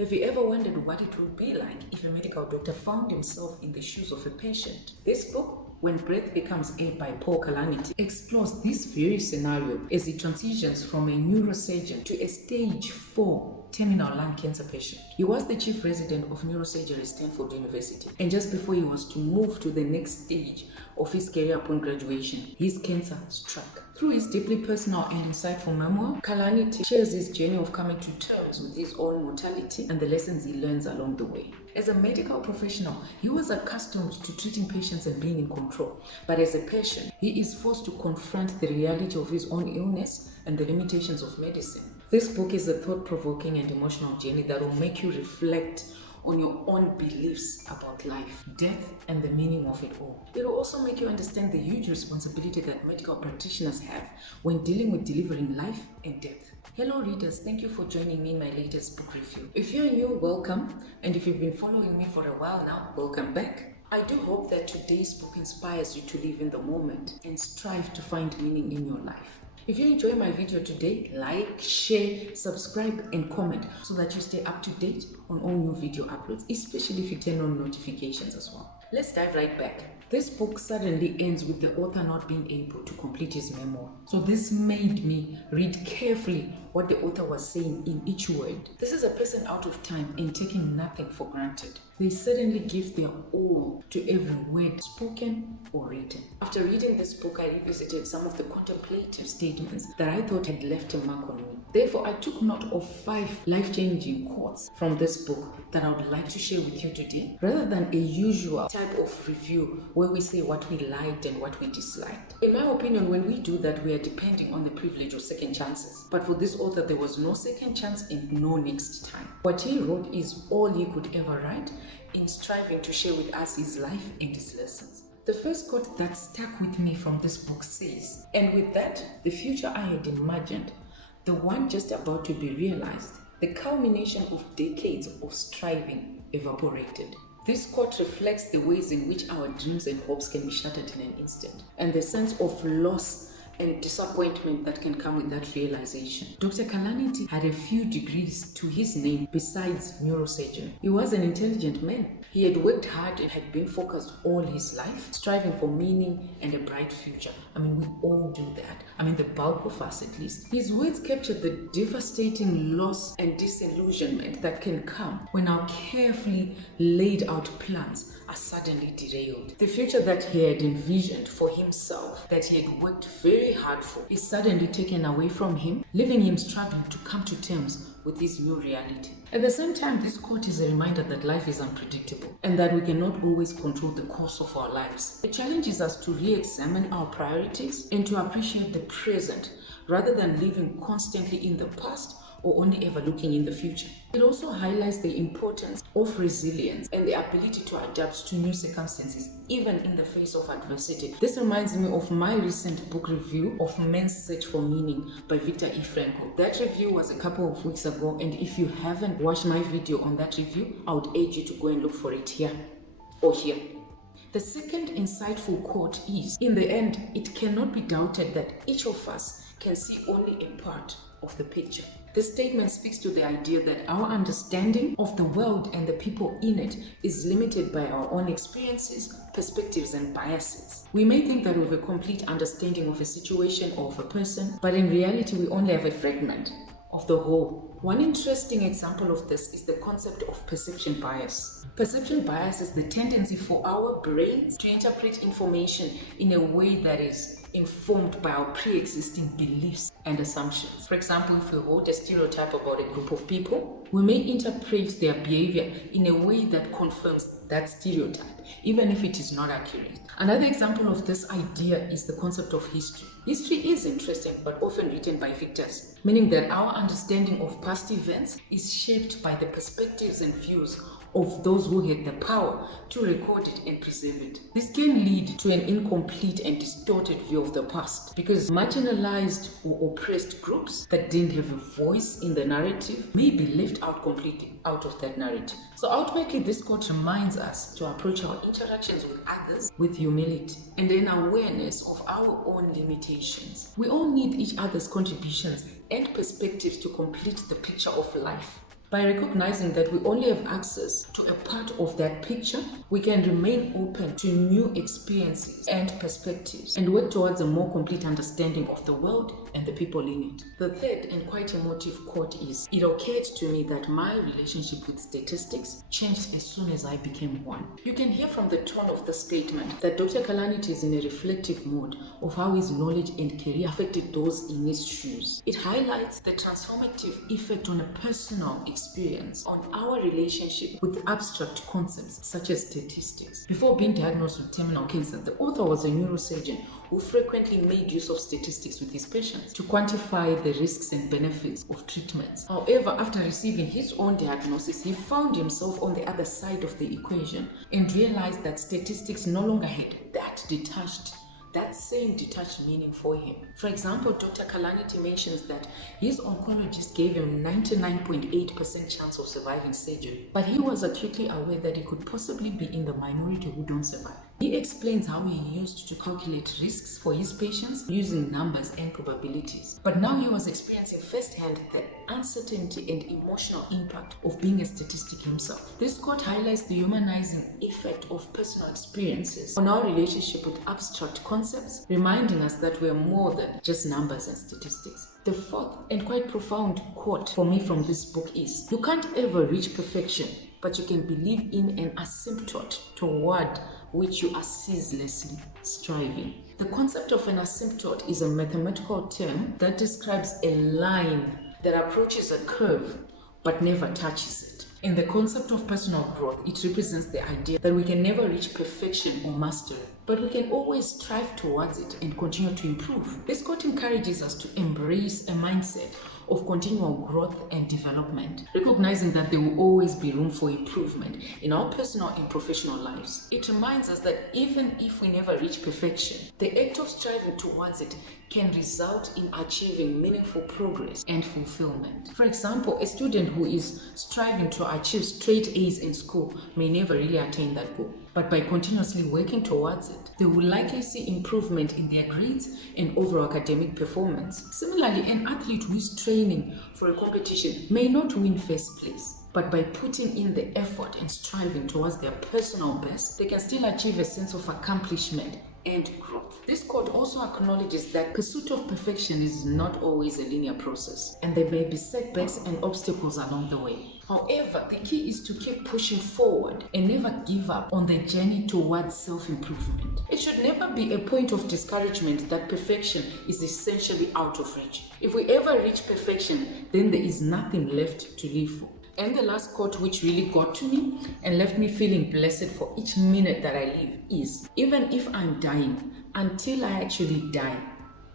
Have you ever wondered what it would be like if a medical doctor found himself in the shoes of a patient? This book, When Breath Becomes Air by Paul Kalanithi, explores this very scenario as he transitions from a neurosurgeon to a stage 4 terminal lung cancer patient. He was the chief resident of neurosurgery at Stanford University, and just before he was to move to the next stage of his career upon graduation, his cancer struck. Through his deeply personal and insightful memoir, Kalanithi shares his journey of coming to terms with his own mortality and the lessons he learns along the way. As a medical professional, he was accustomed to treating patients and being in control. But as a patient, he is forced to confront the reality of his own illness and the limitations of medicine. This book is a thought-provoking and emotional journey that will make you reflect on your own beliefs about life, death, and the meaning of it all. It will also make you understand the huge responsibility that medical practitioners have when dealing with delivering life and death. Hello readers, thank you for joining me in my latest book review. If you're new, welcome, and if you've been following me for a while now, welcome back. I do hope that today's book inspires you to live in the moment and strive to find meaning in your life. If you enjoy my video today, like, share, subscribe, and comment so that you stay up to date on all new video uploads, especially if you turn on notifications as well. Let's dive right back. This book suddenly ends with the author not being able to complete his memoir. So this made me read carefully what the author was saying in each word. This is a person out of time and taking nothing for granted. They suddenly give their all to every word spoken or written. After reading this book, I revisited some of the contemplative statements that I thought had left a mark on me. Therefore, I took note of 5 life-changing quotes from this book that I would like to share with you today, rather than a usual type of review where we say what we liked and what we disliked. In my opinion, when we do that, we are depending on the privilege of second chances. But for this author, there was no second chance and no next time. What he wrote is all he could ever write in striving to share with us his life and his lessons. The first quote that stuck with me from this book says, "And with that, the future I had imagined, the one just about to be realized, the culmination of decades of striving, evaporated." This quote reflects the ways in which our dreams and hopes can be shattered in an instant, and the sense of loss and disappointment that can come with that realization. Dr. Kalanithi had a few degrees to his name besides neurosurgeon. He was an intelligent man. He had worked hard and had been focused all his life, striving for meaning and a bright future. We all do that. The bulk of us at least. His words captured the devastating loss and disillusionment that can come when our carefully laid out plans are suddenly derailed. The future that he had envisioned for himself, that he had worked very hard for, is suddenly taken away from him, leaving him struggling to come to terms with his new reality. At the same time, this quote is a reminder that life is unpredictable and that we cannot always control the course of our lives. It challenges us to re-examine our priorities and to appreciate the present rather than living constantly in the past or only ever looking in the future. It also highlights the importance of resilience and the ability to adapt to new circumstances, even in the face of adversity. This reminds me of my recent book review of Men's Search for Meaning by Viktor E. Frankl. That review was a couple of weeks ago, and if you haven't watched my video on that review, I would urge you to go and look for it here or here. The second insightful quote is, "In the end, it cannot be doubted that each of us can see only a part of the picture." This statement speaks to the idea that our understanding of the world and the people in it is limited by our own experiences, perspectives, and biases. We may think that we have a complete understanding of a situation or of a person, but in reality, we only have a fragment of the whole. One interesting example of this is the concept of perception bias. Perception bias is the tendency for our brains to interpret information in a way that is informed by our pre-existing beliefs and assumptions. For example, if we hold a stereotype about a group of people, we may interpret their behavior in a way that confirms that stereotype, even if it is not accurate. Another example of this idea is the concept of history. History is interesting, but often written by victors, meaning that our understanding of past events is shaped by the perspectives and views of those who had the power to record it and preserve it. This can lead to an incomplete and distorted view of the past, because marginalized or oppressed groups that didn't have a voice in the narrative may be left out completely out of that narrative. So ultimately, this quote reminds us to approach our interactions with others with humility and an awareness of our own limitations. We all need each other's contributions and perspectives to complete the picture of life. By recognizing that we only have access to a part of that picture, we can remain open to new experiences and perspectives and work towards a more complete understanding of the world and the people in it. The third and quite emotive quote is, "It occurred to me that my relationship with statistics changed as soon as I became one." You can hear from the tone of the statement that Dr. Kalanithi is in a reflective mode of how his knowledge and career affected those in his shoes. It highlights the transformative effect on a personal experience on our relationship with abstract concepts such as statistics. Before being diagnosed with terminal cancer, the author was a neurosurgeon who frequently made use of statistics with his patients to quantify the risks and benefits of treatments. However, after receiving his own diagnosis, he found himself on the other side of the equation and realized that statistics no longer had that same detached meaning for him. For example, Dr. Kalanithi mentions that his oncologist gave him 99.8% chance of surviving surgery, but he was acutely aware that he could possibly be in the minority who don't survive. He explains how he used to calculate risks for his patients using numbers and probabilities. But now he was experiencing firsthand the uncertainty and emotional impact of being a statistic himself. This quote highlights the humanizing effect of personal experiences on our relationship with abstract concepts, reminding us that we are more than just numbers and statistics. The fourth and quite profound quote for me from this book is, "You can't ever reach perfection, but you can believe in an asymptote toward which you are ceaselessly striving." The concept of an asymptote is a mathematical term that describes a line that approaches a curve but never touches it. In the concept of personal growth, it represents the idea that we can never reach perfection or mastery, but we can always strive towards it and continue to improve. This quote encourages us to embrace a mindset of continual growth and development, recognizing that there will always be room for improvement in our personal and professional lives. It reminds us that even if we never reach perfection, the act of striving towards it can result in achieving meaningful progress and fulfillment. For example, a student who is striving to achieve straight A's in school may never really attain that goal, but by continuously working towards it, they will likely see improvement in their grades and overall academic performance. Similarly, an athlete who is training for a competition may not win first place, but by putting in the effort and striving towards their personal best, they can still achieve a sense of accomplishment and growth. This quote also acknowledges that pursuit of perfection is not always a linear process, and there may be setbacks and obstacles along the way. However, the key is to keep pushing forward and never give up on the journey towards self-improvement. It should never be a point of discouragement that perfection is essentially out of reach. If we ever reach perfection, then there is nothing left to live for. And the last quote, which really got to me and left me feeling blessed for each minute that I live, is, "Even if I'm dying, until I actually die,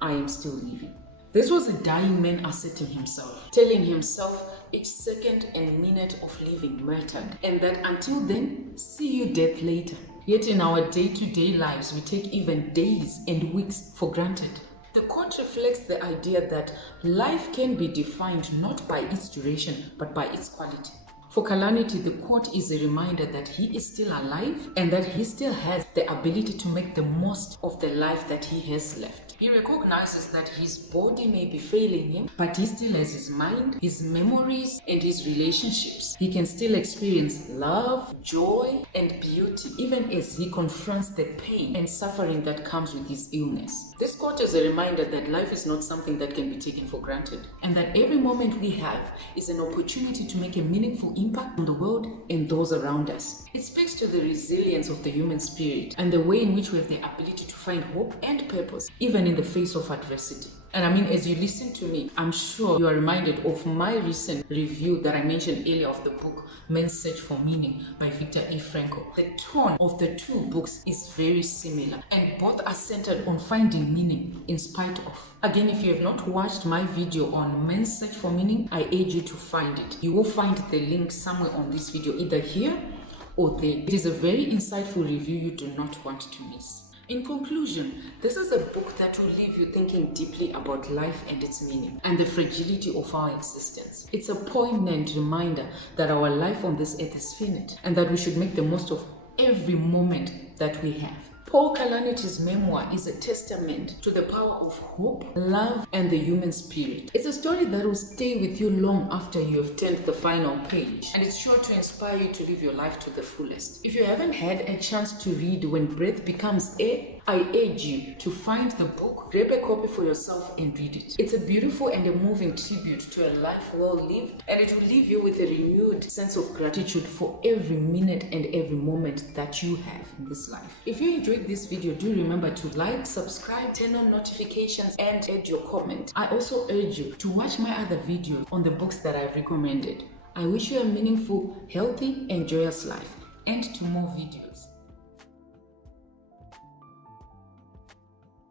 I am still living." This was a dying man asserting himself, telling himself each second and minute of living mattered, and that until then, see you death later. Yet in our day-to-day lives, we take even days and weeks for granted. The quote reflects the idea that life can be defined not by its duration, but by its quality. For Kalanithi, the quote is a reminder that he is still alive and that he still has the ability to make the most of the life that he has left. He recognizes that his body may be failing him, but he still has his mind, his memories, and his relationships. He can still experience love, joy, and beauty, even as he confronts the pain and suffering that comes with his illness. This quote is a reminder that life is not something that can be taken for granted, and that every moment we have is an opportunity to make a meaningful impact on the world and those around us. It speaks to the resilience of the human spirit and the way in which we have the ability to find hope and purpose, even in the face of adversity. And I mean, as you listen to me, I'm sure you are reminded of my recent review that I mentioned earlier of the book Men's Search for Meaning by Viktor E. Frankl. The tone of the two books is very similar, and both are centered on finding meaning in spite of. Again, if you have not watched my video on Men's Search for Meaning, I urge you to find it. You will find the link somewhere on this video, either here or there. It is a very insightful review you do not want to miss. In conclusion, this is a book that will leave you thinking deeply about life and its meaning and the fragility of our existence. It's a poignant reminder that our life on this earth is finite and that we should make the most of every moment that we have. Paul Kalanithi's memoir is a testament to the power of hope, love, and the human spirit. It's a story that will stay with you long after you have turned the final page, and it's sure to inspire you to live your life to the fullest. If you haven't had a chance to read When Breath Becomes Air, I urge you to find the book, grab a copy for yourself and read it. It's a beautiful and a moving tribute to a life well lived, and it will leave you with a renewed sense of gratitude for every minute and every moment that you have in this life. If you enjoyed this video, do remember to like, subscribe, turn on notifications, and add your comment. I also urge you to watch my other videos on the books that I've recommended. I wish you a meaningful, healthy, and joyous life, and to more videos.